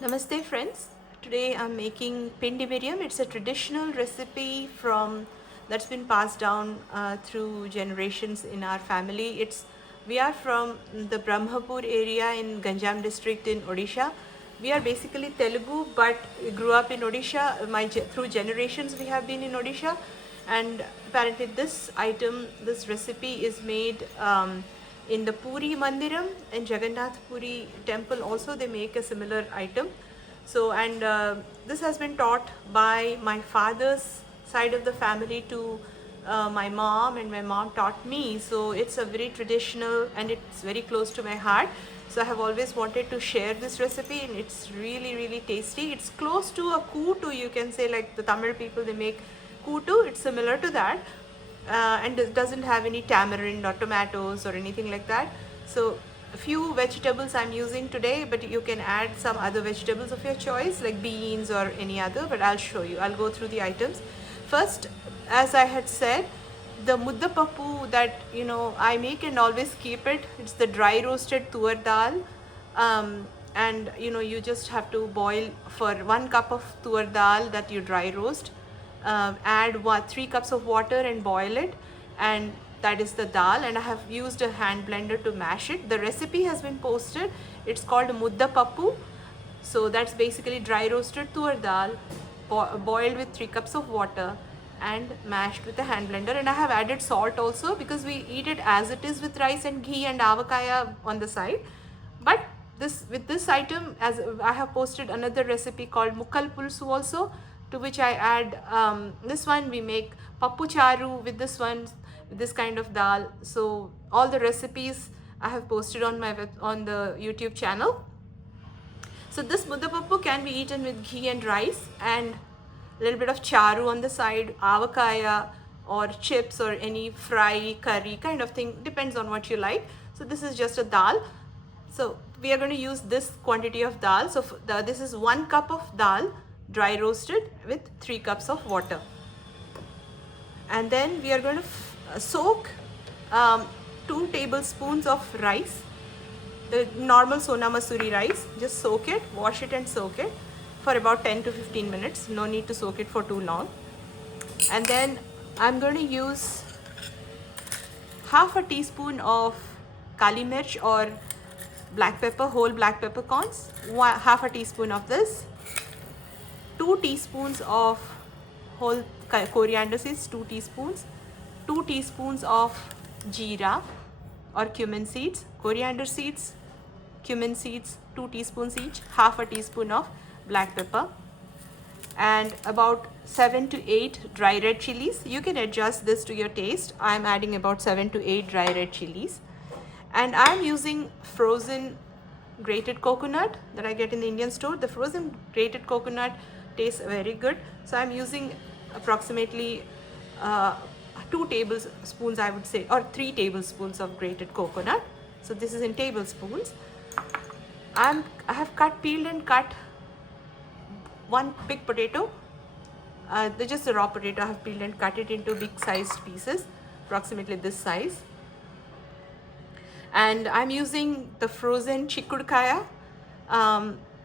Namaste friends. Today I'm making Pindi Miriam. It's a traditional recipe that's been passed down through generations in our family. We are from the Brahmapur area in Ganjam district in Odisha. We are basically Telugu, but we grew up in Odisha. Through generations we have been in Odisha, and apparently this recipe is made in the Puri Mandiram and Jagannath Puri temple. Also, they make a similar item. So, and this has been taught by my father's side of the family to my mom, and my mom taught me. So it's a very traditional and it's very close to my heart. So I have always wanted to share this recipe, and it's really tasty. It's close to a kutu, you can say, like the Tamil people, they make kutu. It's similar to that, and it doesn't have any tamarind or tomatoes or anything like that. So a few vegetables I'm using today, but you can add some other vegetables of your choice like beans or any other, but I'll show you. I'll go through the items. First, as I had said, the mudda pappu that I make and always keep it, it's the dry roasted tuar dal. And you just have to boil for 1 cup of tuar dal that you dry roast. Add 3 cups of water and boil it, and that is the dal. And I have used a hand blender to mash it. The recipe has been posted. It's called mudda pappu. So that's basically dry roasted tuar dal boiled with 3 cups of water and mashed with a hand blender. And I have added salt also because we eat it as it is with rice and ghee and avakaya on the side. But this item, as I have posted another recipe called mukkal pulsu also, to which I add this one. We make pappu charu with this kind of dal. So all the recipes I have posted on on the YouTube channel. So this muddapappu can be eaten with ghee and rice and a little bit of charu on the side, avakaya or chips or any fry, curry kind of thing, depends on what you like. So this is just a dal. So we are going to use this quantity of dal. So this is 1 cup of dal dry roasted with 3 cups of water. And then we are going to soak 2 tablespoons of rice, the normal Sona Masuri rice. Just soak it, wash it and soak it for about 10 to 15 minutes. No need to soak it for too long. And then I'm going to use half a teaspoon of kali mirch or black pepper, whole black peppercorns, half a teaspoon of this, 2 teaspoons of whole coriander seeds, 2 teaspoons, 2 teaspoons of jeera or cumin seeds, coriander seeds, cumin seeds, 2 teaspoons each, half a teaspoon of black pepper, and about 7 to 8 dry red chilies. You can adjust this to your taste. I'm adding about 7 to 8 dry red chilies. And I'm using frozen grated coconut that I get in the Indian store. The frozen grated coconut tastes very good. So I'm using approximately 2 tablespoons, I would say, or 3 tablespoons of grated coconut. So this is in tablespoons. I have peeled and cut 1 big potato. Just a raw potato. I have peeled and cut it into big sized pieces, approximately this size. And I'm using the frozen chikudkaya.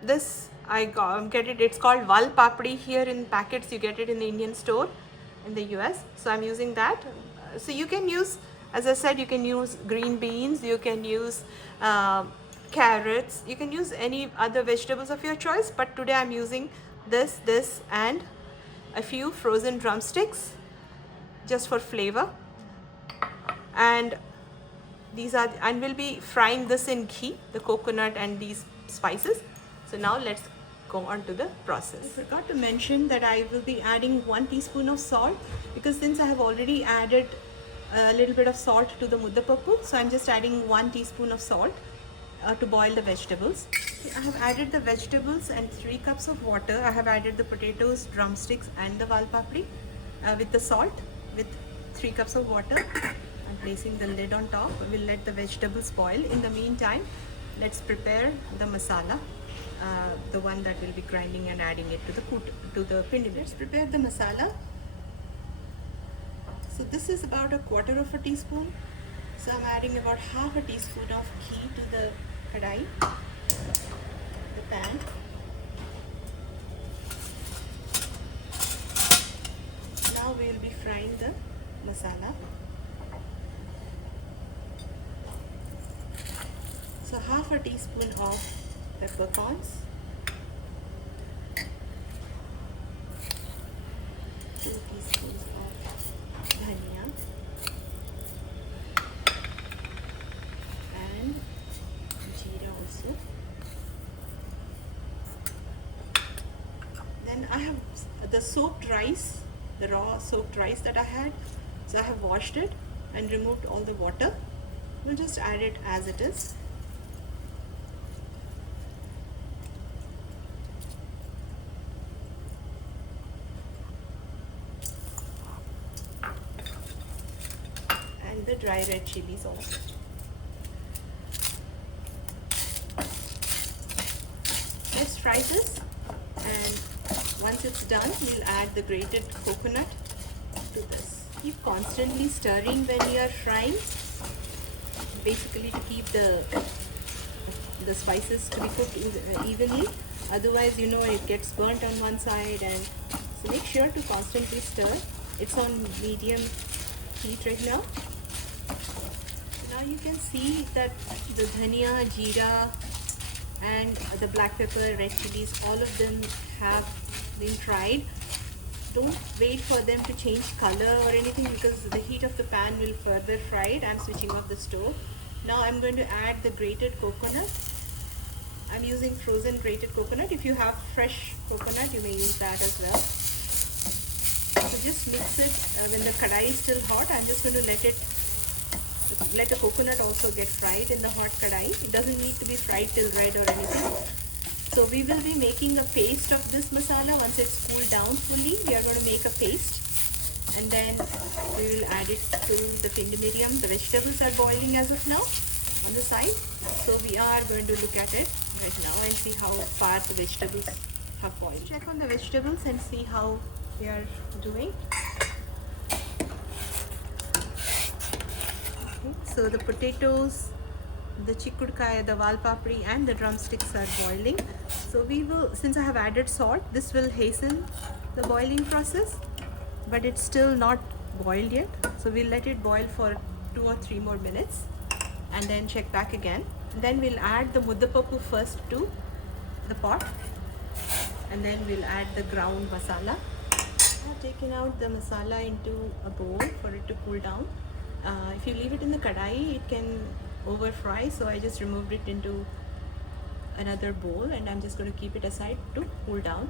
This I get it. It's called val papdi here in packets. You get it in the Indian store in the US. So I'm using that. So you can use, as I said, you can use green beans. You can use carrots. You can use any other vegetables of your choice. But today I'm using this, and a few frozen drumsticks just for flavor. And and we'll be frying this in ghee, the coconut and these spices. So now let's go on to the process. I forgot to mention that I will be adding 1 teaspoon of salt, because since I have already added a little bit of salt to the muddapappu, so I'm just adding 1 teaspoon of salt to boil the vegetables. I have added the vegetables and 3 cups of water. I have added the potatoes, drumsticks and the val papdi with the salt with 3 cups of water. I'm placing the lid on top. We'll let the vegetables boil. In the meantime, let's prepare the masala, the one that we'll be grinding and adding it to the pindi. Let's prepare the masala. So this is about 1/4 teaspoon. So I'm adding about half a teaspoon of ghee to the kadai, the pan. masala. So half a teaspoon of peppercorns, 2 teaspoons of dhania, and jeera also. Then I have the soaked rice, the raw soaked rice that I had. So I have washed it and removed all the water. We'll just add it as it is. And the dry red chilies also. Let's fry this, and once it's done, we'll add the grated coconut to this. Keep constantly stirring when you are frying, basically to keep the spices to be cooked evenly. Otherwise, you know, it gets burnt on one side, and so make sure to constantly stir. It's on medium heat right now. Now you can see that the dhania, jeera, and the black pepper, red chilies, all of them have been fried. Don't wait for them to change color or anything, because the heat of the pan will further fry it. I'm switching off the stove. Now I'm going to add the grated coconut. I'm using frozen grated coconut. If you have fresh coconut, you may use that as well. So just mix it when the kadai is still hot. I'm just going to let the coconut also get fried in the hot kadai. It doesn't need to be fried till red or anything. So we will be making a paste of this masala. Once it's cooled down fully, we are going to make a paste, and then we will add it to the Pindi Miriam. The vegetables are boiling as of now on the side, so we are going to look at it right now and see how far the vegetables have boiled. Check on the vegetables and see how they are doing. Okay, so the potatoes, the chikkudkaya, the valpapri, and the drumsticks are boiling. So we will, since I have added salt, this will hasten the boiling process, but it's still not boiled yet. So we'll let it boil for 2 or 3 more minutes and then check back again. Then we'll add the muddapappu first to the pot, and then we'll add the ground masala. I've taken out the masala into a bowl for it to cool down. If you leave it in the kadai, it can over fry, so I just removed it into another bowl, and I'm just going to keep it aside to cool down.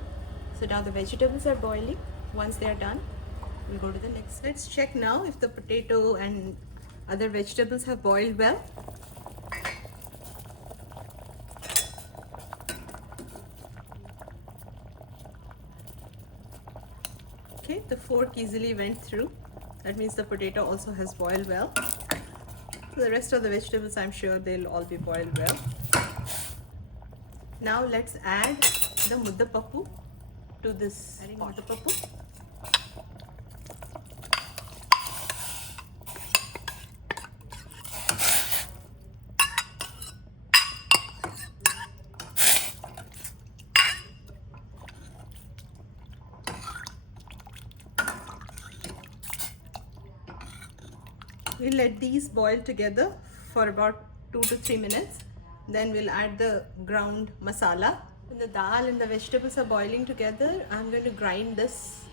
So now the vegetables are boiling. Once they are done, we'll go to the next. Let's check now if the potato and other vegetables have boiled well. Okay, the fork easily went through. That means the potato also has boiled well. So the rest of the vegetables, I'm sure they'll all be boiled well. Now let's add the muddapappu to this muddapappu. We'll let these boil together for about 2 to 3 minutes. Then we'll add the ground masala. When the dal and the vegetables are boiling together, I'm going to grind this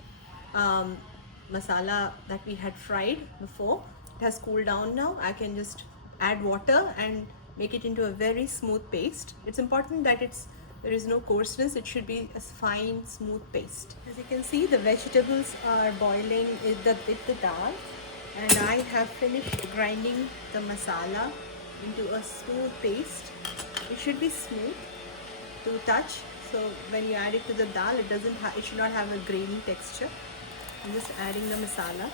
masala that we had fried before. It has cooled down now. I can just add water and make it into a very smooth paste. It's important that there is no coarseness. It should be a fine, smooth paste. As you can see, the vegetables are boiling with the dal. And I have finished grinding the masala into a smooth paste. It should be smooth to touch, so when you add it to the dal, it should not have a grainy texture. I'm just adding the masala.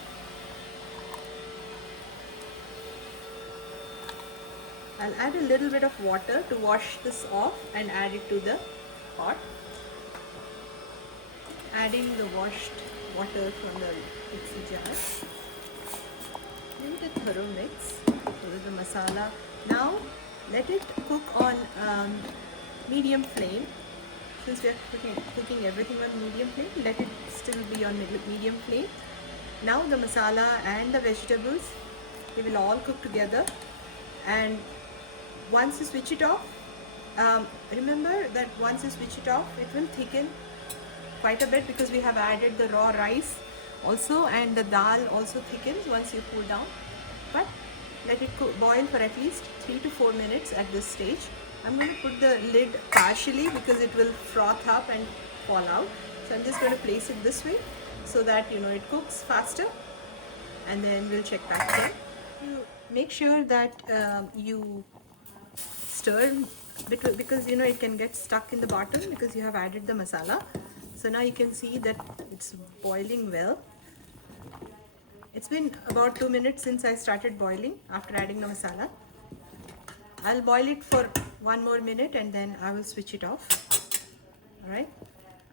I'll add a little bit of water to wash this off and add it to the pot. Adding the washed water from the mixie jar. Give it a thorough mix with the masala. Now let it cook on medium flame. Since we are cooking everything on medium flame, let it still be on medium flame. Now the masala and the vegetables, they will all cook together, and once you switch it off, remember that once you switch it off, it will thicken quite a bit because we have added the raw rice also, and the dal also thickens once you cool down. But let it boil for at least 3 to 4 minutes at this stage. I'm going to put the lid partially because it will froth up and fall out. So I'm just going to place it this way so that it cooks faster, and then we'll check back again. You make sure that you stir because it can get stuck in the bottom because you have added the masala. So now you can see that it's boiling well. It's been about 2 minutes since I started boiling after adding the masala. I'll boil it for 1 more minute and then I will switch it off. Alright,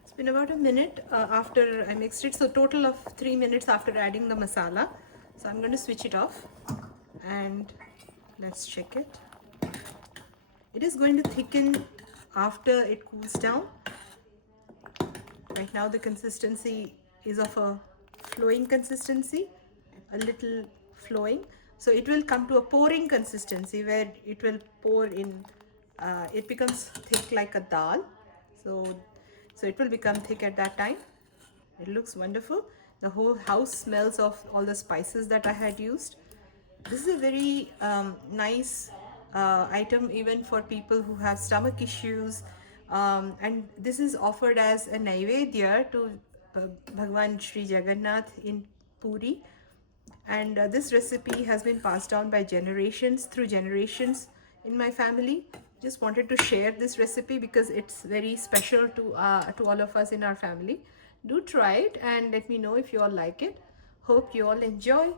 it's been about a minute after I mixed it, so total of 3 minutes after adding the masala. So I'm going to switch it off and let's check it. It is going to thicken after it cools down. Right now the consistency is of a flowing consistency, a little flowing. So it will come to a pouring consistency where it will pour in, it becomes thick like a dal. So it will become thick at that time. It looks wonderful. The whole house smells of all the spices that I had used. This is a very nice item even for people who have stomach issues, and this is offered as a Naivedhya to Bhagwan Sri Jagannath in Puri. And this recipe has been passed down by generations through generations in my family. Just wanted to share this recipe because it's very special to all of us in our family. Do try it and let me know if you all like it. Hope you all enjoy.